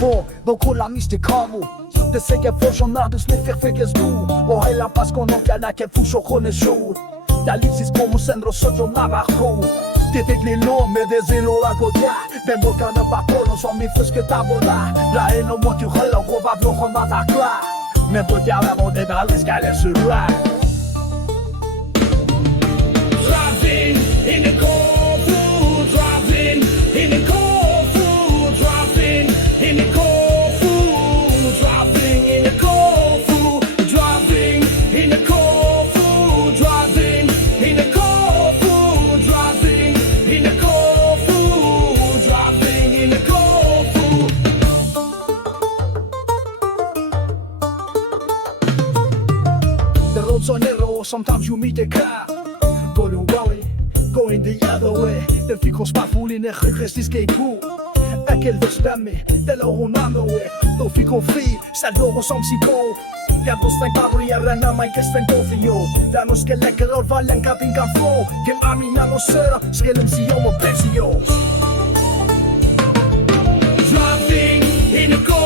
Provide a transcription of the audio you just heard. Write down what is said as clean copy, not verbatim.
fond, donc on l'a mis de camo. Det säger forskare sniffer figures go. Och hela paskonokana que fuso con el show. Dalipsis como sendro sojo navarro. Det är glilo med det zelo la godia. Den volcana vapor som mi fuske tabola. La eno mot ju hela rova blojo matakla. Men på jävla mode där ska det surra. Driving in the Corfu, driving in the Corfu, driving in the Corfu, driving in the Corfu, driving in the Corfu, driving in the Corfu, driving in the Corfu, driving in the Corfu. The roads are narrow, sometimes you meet the car. Going the other way. Den fick oss bara full in en registisk coup. Aquel dos dame, de lo hunando way. Då fick hon fri, salvor som psyko. Jag då stäng barriärer när man inte stäng på för yo. Där nog ska läckare och vallen kan vinka få. Kim amina no söra, skrällem si om och bäst yo. Driving in the Corfu.